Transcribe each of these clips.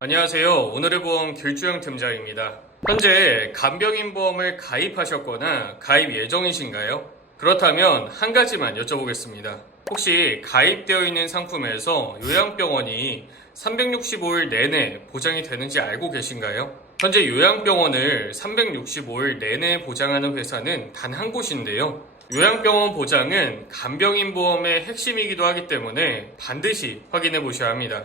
안녕하세요. 오늘의 보험 길주영 팀장입니다. 현재 간병인 보험을 가입하셨거나 가입 예정이신가요? 그렇다면 한 가지만 여쭤보겠습니다. 혹시 가입되어 있는 상품에서 요양병원이 365일 내내 보장이 되는지 알고 계신가요? 현재 요양병원을 365일 내내 보장하는 회사는 단 한 곳인데요. 요양병원 보장은 간병인 보험의 핵심이기도 하기 때문에 반드시 확인해 보셔야 합니다.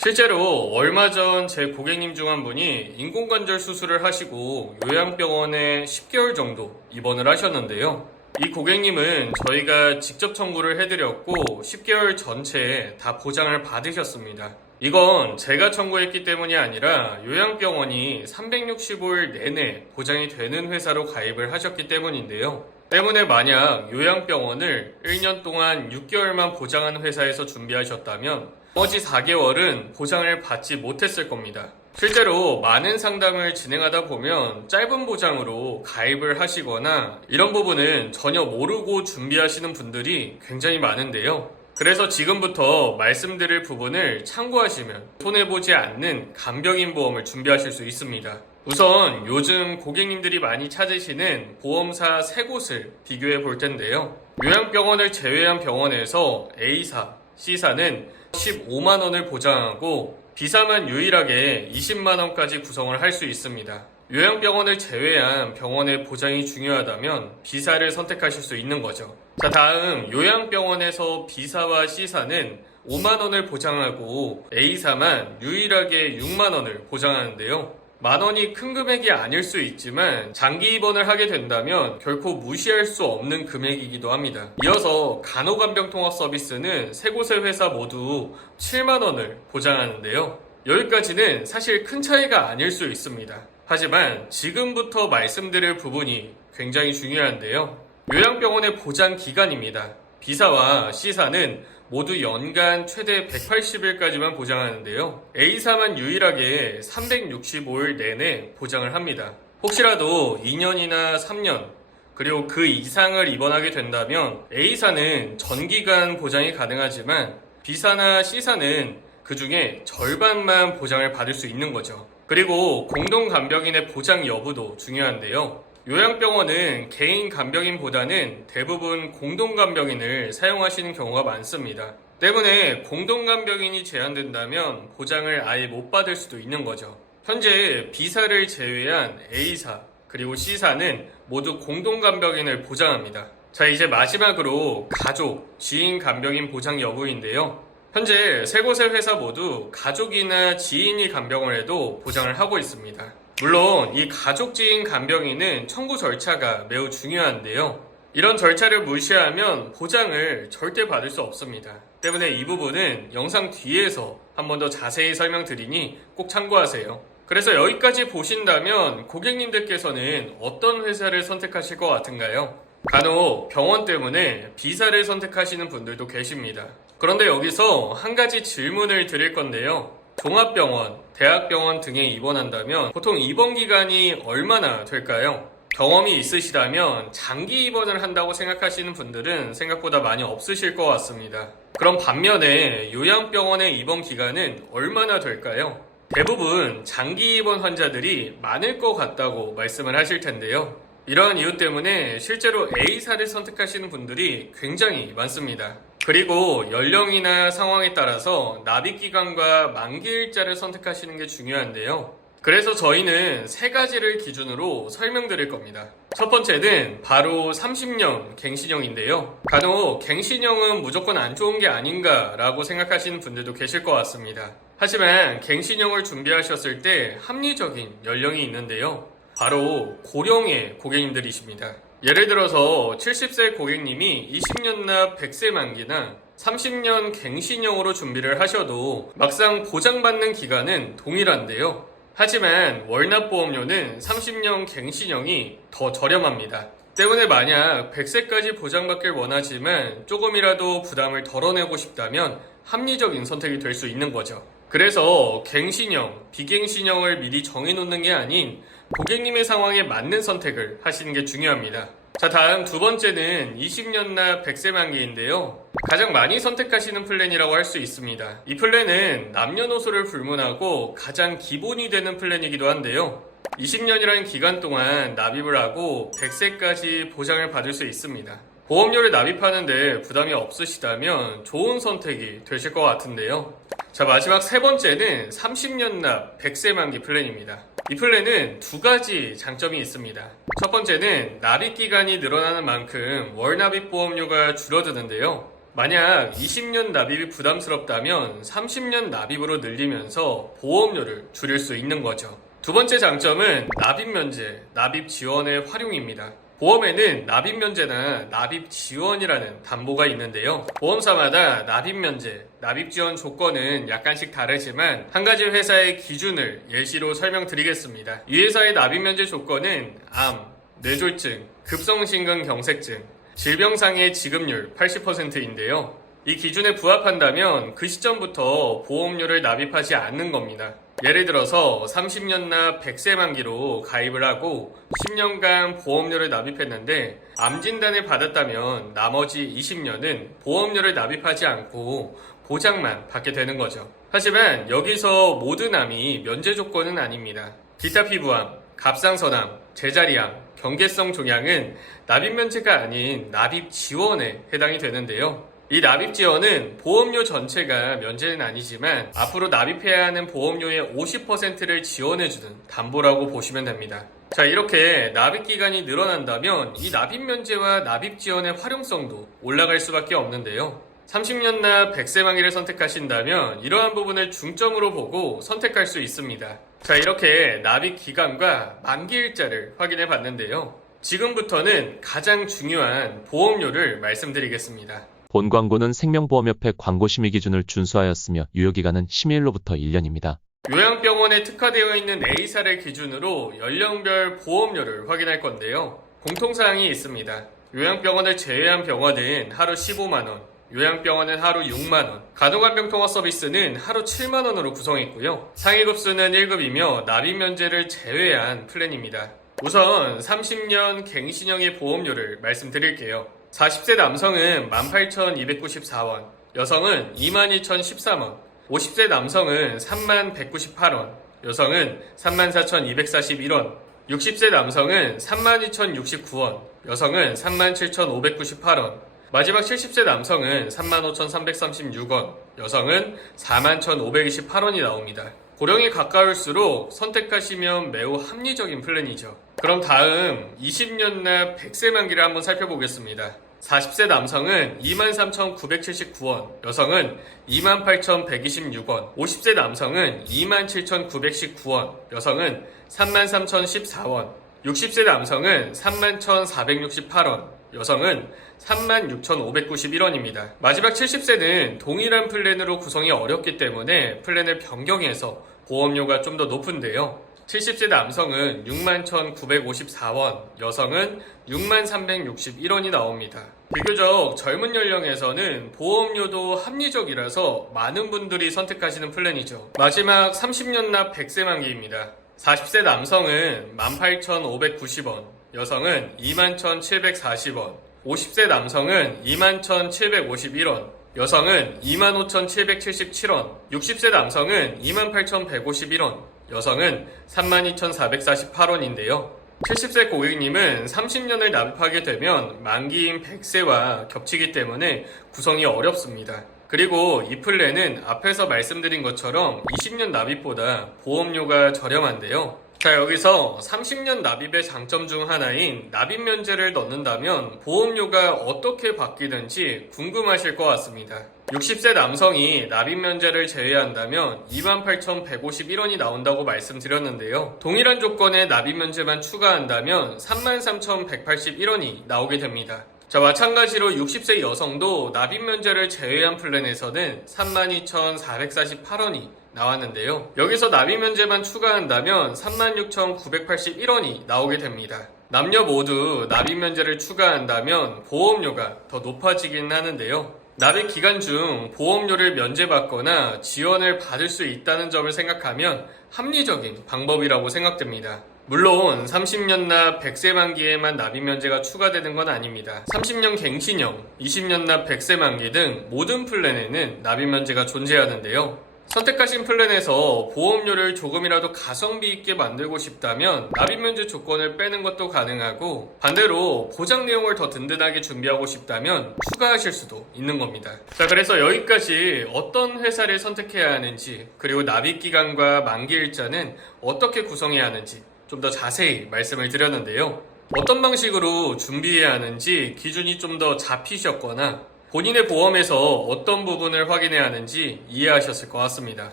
실제로 얼마 전 제 고객님 중 한 분이 인공관절 수술을 하시고 요양병원에 10개월 정도 입원을 하셨는데요. 이 고객님은 저희가 직접 청구를 해드렸고 10개월 전체에 다 보장을 받으셨습니다. 이건 제가 청구했기 때문이 아니라 요양병원이 365일 내내 보장이 되는 회사로 가입을 하셨기 때문인데요. 때문에 만약 요양병원을 1년 동안 6개월만 보장하는 회사에서 준비하셨다면 나머지 4개월은 보장을 받지 못했을 겁니다. 실제로 많은 상담을 진행하다 보면 짧은 보장으로 가입을 하시거나 이런 부분은 전혀 모르고 준비하시는 분들이 굉장히 많은데요. 그래서 지금부터 말씀드릴 부분을 참고하시면 손해보지 않는 간병인 보험을 준비하실 수 있습니다. 우선 요즘 고객님들이 많이 찾으시는 보험사 3곳을 비교해 볼 텐데요. 요양병원을 제외한 병원에서 A사, C사는 15만원을 보장하고 B사만 유일하게 20만원까지 구성을 할 수 있습니다. 요양병원을 제외한 병원의 보장이 중요하다면 B사를 선택하실 수 있는 거죠. 자, 다음 요양병원에서 B사와 C사는 5만원을 보장하고 A사만 유일하게 6만원을 보장하는데요. 만원이 큰 금액이 아닐 수 있지만 장기 입원을 하게 된다면 결코 무시할 수 없는 금액이기도 합니다. 이어서 간호간병통합 서비스는 3곳의 회사 모두 7만원을 보장하는데요. 여기까지는 사실 큰 차이가 아닐 수 있습니다. 하지만 지금부터 말씀드릴 부분이 굉장히 중요한데요. 요양병원의 보장 기간입니다. B사와 C사는 모두 연간 최대 180일까지만 보장하는데요. A사만 유일하게 365일 내내 보장을 합니다. 혹시라도 2년이나 3년 그리고 그 이상을 입원하게 된다면 A사는 전기간 보장이 가능하지만 B사나 C사는 그 중에 절반만 보장을 받을 수 있는 거죠. 그리고 공동간병인의 보장 여부도 중요한데요. 요양병원은 개인 간병인보다는 대부분 공동간병인을 사용하시는 경우가 많습니다. 때문에 공동간병인이 제한된다면 보장을 아예 못 받을 수도 있는 거죠. 현재 B사를 제외한 A사 그리고 C사는 모두 공동간병인을 보장합니다. 자, 이제 마지막으로 가족, 지인 간병인 보장 여부인데요. 현재 3곳의 회사 모두 가족이나 지인이 간병을 해도 보장을 하고 있습니다. 물론 이 가족 지인 간병인은 청구 절차가 매우 중요한데요. 이런 절차를 무시하면 보장을 절대 받을 수 없습니다. 때문에 이 부분은 영상 뒤에서 한 번 더 자세히 설명드리니 꼭 참고하세요. 그래서 여기까지 보신다면 고객님들께서는 어떤 회사를 선택하실 것 같은가요? 간혹 병원 때문에 B사를 선택하시는 분들도 계십니다. 그런데 여기서 한 가지 질문을 드릴 건데요. 종합병원, 대학병원 등에 입원한다면 보통 입원 기간이 얼마나 될까요? 경험이 있으시다면 장기 입원을 한다고 생각하시는 분들은 생각보다 많이 없으실 것 같습니다. 그럼 반면에 요양병원의 입원 기간은 얼마나 될까요? 대부분 장기 입원 환자들이 많을 것 같다고 말씀을 하실 텐데요. 이러한 이유 때문에 실제로 A사를 선택하시는 분들이 굉장히 많습니다. 그리고 연령이나 상황에 따라서 납입기간과 만기일자를 선택하시는 게 중요한데요. 그래서 저희는 3가지를 기준으로 설명드릴 겁니다. 첫 번째는 바로 30년 갱신형인데요. 간혹 갱신형은 무조건 안 좋은 게 아닌가 라고 생각하시는 분들도 계실 것 같습니다. 하지만 갱신형을 준비하셨을 때 합리적인 연령이 있는데요. 바로 고령의 고객님들이십니다. 예를 들어서 70세 고객님이 20년 납 100세 만기나 30년 갱신형으로 준비를 하셔도 막상 보장받는 기간은 동일한데요. 하지만 월납보험료는 30년 갱신형이 더 저렴합니다. 때문에 만약 100세까지 보장받길 원하지만 조금이라도 부담을 덜어내고 싶다면 합리적인 선택이 될 수 있는 거죠. 그래서 갱신형, 비갱신형을 미리 정해놓는 게 아닌 고객님의 상황에 맞는 선택을 하시는 게 중요합니다. 자, 다음 두 번째는 20년 납 100세 만기인데요. 가장 많이 선택하시는 플랜이라고 할 수 있습니다. 이 플랜은 남녀노소를 불문하고 가장 기본이 되는 플랜이기도 한데요. 20년이라는 기간 동안 납입을 하고 100세까지 보장을 받을 수 있습니다. 보험료를 납입하는데 부담이 없으시다면 좋은 선택이 되실 것 같은데요. 자, 마지막 세 번째는 30년 납 100세 만기 플랜입니다. 이 플랜은 두 가지 장점이 있습니다. 첫 번째는 납입 기간이 늘어나는 만큼 월 납입 보험료가 줄어드는데요. 만약 20년 납입이 부담스럽다면 30년 납입으로 늘리면서 보험료를 줄일 수 있는 거죠. 두 번째 장점은 납입 면제, 납입 지원의 활용입니다. 보험에는 납입 면제나 납입 지원이라는 담보가 있는데요. 보험사마다 납입 면제, 납입 지원 조건은 약간씩 다르지만 한 가지 회사의 기준을 예시로 설명드리겠습니다. 이 회사의 납입 면제 조건은 암, 뇌졸중, 급성심근경색증, 질병상의 지급률 80%인데요. 이 기준에 부합한다면 그 시점부터 보험료를 납입하지 않는 겁니다. 예를 들어서 30년 납 100세 만기로 가입을 하고 10년간 보험료를 납입했는데 암 진단을 받았다면 나머지 20년은 보험료를 납입하지 않고 보장만 받게 되는 거죠. 하지만 여기서 모든 암이 면제 조건은 아닙니다. 기타 피부암, 갑상선암, 제자리암, 경계성 종양은 납입 면제가 아닌 납입 지원에 해당이 되는데요. 이 납입 지원은 보험료 전체가 면제는 아니지만 앞으로 납입해야 하는 보험료의 50%를 지원해주는 담보라고 보시면 됩니다. 자, 이렇게 납입 기간이 늘어난다면 이 납입 면제와 납입 지원의 활용성도 올라갈 수밖에 없는데요. 30년 납 100세 만기를 선택하신다면 이러한 부분을 중점으로 보고 선택할 수 있습니다. 자, 이렇게 납입 기간과 만기 일자를 확인해 봤는데요. 지금부터는 가장 중요한 보험료를 말씀드리겠습니다. 본 광고는 생명보험협회 광고심의 기준을 준수하였으며 유효기간은 심의일로부터 1년입니다. 요양병원에 특화되어 있는 A사를 기준으로 연령별 보험료를 확인할 건데요. 공통사항이 있습니다. 요양병원을 제외한 병원은 하루 15만원, 요양병원은 하루 6만원, 간호간병통화 서비스는 하루 7만원으로 구성했고요. 상위급수는 1급이며 납입면제를 제외한 플랜입니다. 우선 30년 갱신형의 보험료를 말씀드릴게요. 40세 남성은 18,294원, 여성은 22,013원, 50세 남성은 31,198원, 여성은 34,241원, 60세 남성은 32,069원, 여성은 37,598원, 마지막 70세 남성은 35,336원, 여성은 41,528원이 나옵니다. 고령이 가까울수록 선택하시면 매우 합리적인 플랜이죠. 그럼 다음 20년 납 100세 만기를 한번 살펴보겠습니다. 40세 남성은 23,979원, 여성은 28,126원, 50세 남성은 27,919원, 여성은 33,014원, 60세 남성은 31,468원, 여성은 36,591원입니다. 마지막 70세는 동일한 플랜으로 구성이 어렵기 때문에 플랜을 변경해서 보험료가 좀 더 높은데요. 70세 남성은 61,954원, 여성은 63,361원이 나옵니다. 비교적 젊은 연령에서는 보험료도 합리적이라서 많은 분들이 선택하시는 플랜이죠. 마지막 30년 납 100세 만기입니다. 40세 남성은 18,590원, 여성은 21,740원, 50세 남성은 21,751원, 여성은 25,777원, 60세 남성은 28,151원, 여성은 32,448원인데요. 70세 고객님은 30년을 납입하게 되면 만기인 100세와 겹치기 때문에 구성이 어렵습니다. 그리고 이 플랜은 앞에서 말씀드린 것처럼 20년 납입보다 보험료가 저렴한데요. 자, 여기서 30년 납입의 장점 중 하나인 납입 면제를 넣는다면 보험료가 어떻게 바뀌는지 궁금하실 것 같습니다. 60세 남성이 납입 면제를 제외한다면 28,151원이 나온다고 말씀드렸는데요. 동일한 조건의 납입 면제만 추가한다면 33,181원이 나오게 됩니다. 자, 마찬가지로 60세 여성도 납입 면제를 제외한 플랜에서는 32,448원이 나왔는데요. 여기서 납입 면제만 추가한다면 36,981원이 나오게 됩니다. 남녀 모두 납입 면제를 추가한다면 보험료가 더 높아지긴 하는데요. 납입 기간 중 보험료를 면제받거나 지원을 받을 수 있다는 점을 생각하면 합리적인 방법이라고 생각됩니다. 물론 30년 납 100세 만기에만 납입 면제가 추가되는 건 아닙니다. 30년 갱신형, 20년 납 100세 만기 등 모든 플랜에는 납입 면제가 존재하는데요. 선택하신 플랜에서 보험료를 조금이라도 가성비 있게 만들고 싶다면 납입 면제 조건을 빼는 것도 가능하고, 반대로 보장 내용을 더 든든하게 준비하고 싶다면 추가하실 수도 있는 겁니다. 자, 그래서 여기까지 어떤 회사를 선택해야 하는지, 그리고 납입 기간과 만기 일자는 어떻게 구성해야 하는지 좀 더 자세히 말씀을 드렸는데요. 어떤 방식으로 준비해야 하는지 기준이 좀 더 잡히셨거나 본인의 보험에서 어떤 부분을 확인해야 하는지 이해하셨을 것 같습니다.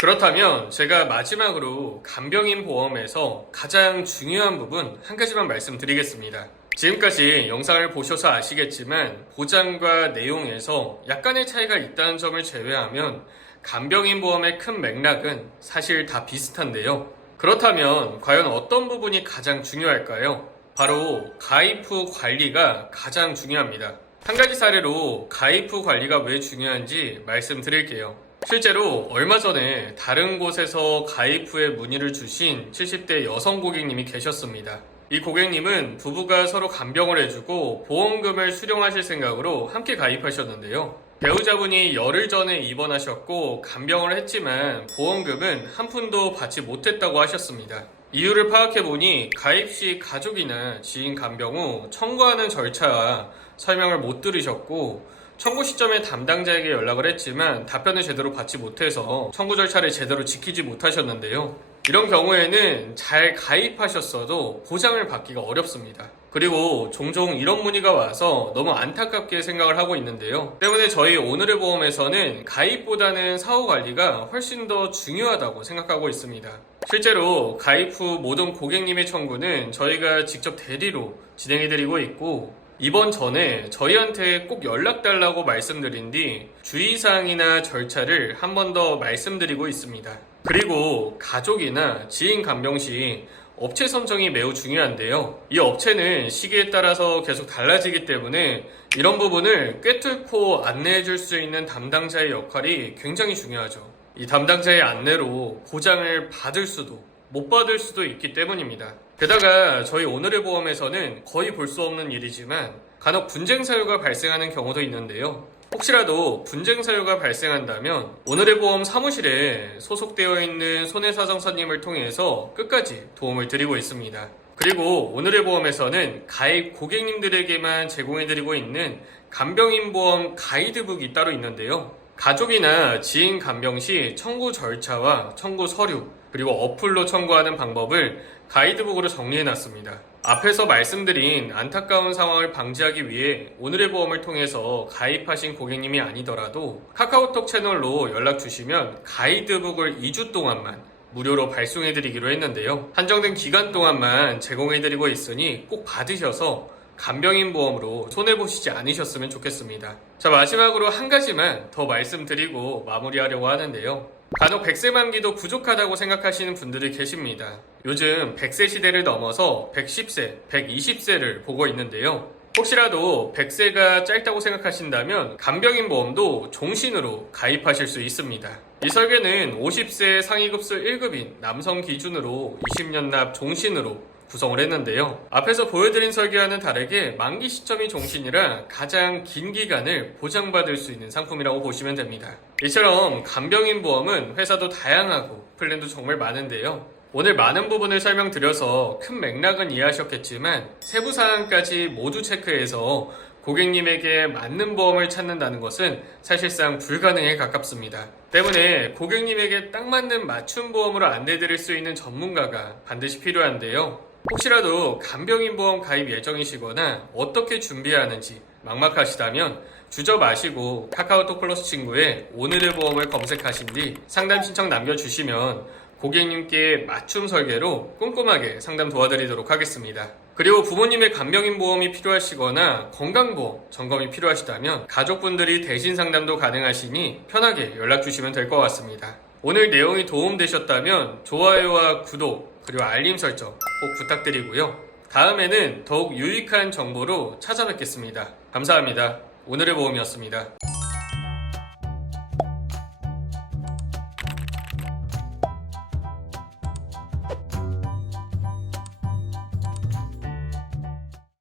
그렇다면 제가 마지막으로 간병인 보험에서 가장 중요한 부분 한 가지만 말씀드리겠습니다. 지금까지 영상을 보셔서 아시겠지만 보장과 내용에서 약간의 차이가 있다는 점을 제외하면 간병인 보험의 큰 맥락은 사실 다 비슷한데요. 그렇다면 과연 어떤 부분이 가장 중요할까요? 바로 가입 후 관리가 가장 중요합니다. 한 가지 사례로 가입 후 관리가 왜 중요한지 말씀드릴게요. 실제로 얼마 전에 다른 곳에서 가입 후에 문의를 주신 70대 여성 고객님이 계셨습니다. 이 고객님은 부부가 서로 간병을 해주고 보험금을 수령하실 생각으로 함께 가입하셨는데요. 배우자분이 열흘 전에 입원하셨고 간병을 했지만 보험금은 한 푼도 받지 못했다고 하셨습니다. 이유를 파악해보니 가입 시 가족이나 지인 간병 후 청구하는 절차와 설명을 못 들으셨고, 청구 시점에 담당자에게 연락을 했지만 답변을 제대로 받지 못해서 청구 절차를 제대로 지키지 못하셨는데요. 이런 경우에는 잘 가입하셨어도 보장을 받기가 어렵습니다. 그리고 종종 이런 문의가 와서 너무 안타깝게 생각을 하고 있는데요. 때문에 저희 오늘의 보험에서는 가입보다는 사후 관리가 훨씬 더 중요하다고 생각하고 있습니다. 실제로 가입 후 모든 고객님의 청구는 저희가 직접 대리로 진행해드리고 있고, 입원 전에 저희한테 꼭 연락달라고 말씀드린 뒤 주의사항이나 절차를 한 번 더 말씀드리고 있습니다. 그리고 가족이나 지인 간병 시 업체 선정이 매우 중요한데요. 이 업체는 시기에 따라서 계속 달라지기 때문에 이런 부분을 꿰뚫고 안내해 줄 수 있는 담당자의 역할이 굉장히 중요하죠. 이 담당자의 안내로 보장을 받을 수도 못 받을 수도 있기 때문입니다. 게다가 저희 오늘의 보험에서는 거의 볼 수 없는 일이지만 간혹 분쟁 사유가 발생하는 경우도 있는데요. 혹시라도 분쟁 사유가 발생한다면 오늘의 보험 사무실에 소속되어 있는 손해사정사님을 통해서 끝까지 도움을 드리고 있습니다. 그리고 오늘의 보험에서는 가입 고객님들에게만 제공해드리고 있는 간병인 보험 가이드북이 따로 있는데요. 가족이나 지인 간병 시 청구 절차와 청구 서류, 그리고 어플로 청구하는 방법을 가이드북으로 정리해놨습니다. 앞에서 말씀드린 안타까운 상황을 방지하기 위해 오늘의 보험을 통해서 가입하신 고객님이 아니더라도 카카오톡 채널로 연락 주시면 가이드북을 2주 동안만 무료로 발송해드리기로 했는데요. 한정된 기간 동안만 제공해드리고 있으니 꼭 받으셔서 간병인 보험으로 손해보시지 않으셨으면 좋겠습니다. 자, 마지막으로 한 가지만 더 말씀드리고 마무리하려고 하는데요. 간혹 100세 만기도 부족하다고 생각하시는 분들이 계십니다. 요즘 100세 시대를 넘어서 110세, 120세를 보고 있는데요. 혹시라도 100세가 짧다고 생각하신다면 간병인 보험도 종신으로 가입하실 수 있습니다. 이 설계는 50세 상위급수 1급인 남성 기준으로 20년 납 종신으로 구성을 했는데요. 앞에서 보여드린 설계와는 다르게 만기 시점이 종신이라 가장 긴 기간을 보장받을 수 있는 상품이라고 보시면 됩니다. 이처럼 간병인 보험은 회사도 다양하고 플랜도 정말 많은데요. 오늘 많은 부분을 설명드려서 큰 맥락은 이해하셨겠지만 세부 사항까지 모두 체크해서 고객님에게 맞는 보험을 찾는다는 것은 사실상 불가능에 가깝습니다. 때문에 고객님에게 딱 맞는 맞춤 보험으로 안내드릴 수 있는 전문가가 반드시 필요한데요. 혹시라도 간병인 보험 가입 예정이시거나 어떻게 준비해야 하는지 막막하시다면 주저 마시고 카카오톡 플러스 친구에 오늘의 보험을 검색하신 뒤 상담 신청 남겨주시면 고객님께 맞춤 설계로 꼼꼼하게 상담 도와드리도록 하겠습니다. 그리고 부모님의 간병인 보험이 필요하시거나 건강보험 점검이 필요하시다면 가족분들이 대신 상담도 가능하시니 편하게 연락 주시면 될 것 같습니다. 오늘 내용이 도움되셨다면 좋아요와 구독 그리고 알림 설정 꼭 부탁드리고요. 다음에는 더욱 유익한 정보로 찾아뵙겠습니다. 감사합니다. 오늘의 보험이었습니다.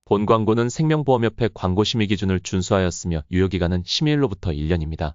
본 광고는 생명보험협회 광고 심의 기준을 준수하였으며 유효기간은 심의일로부터 1년입니다.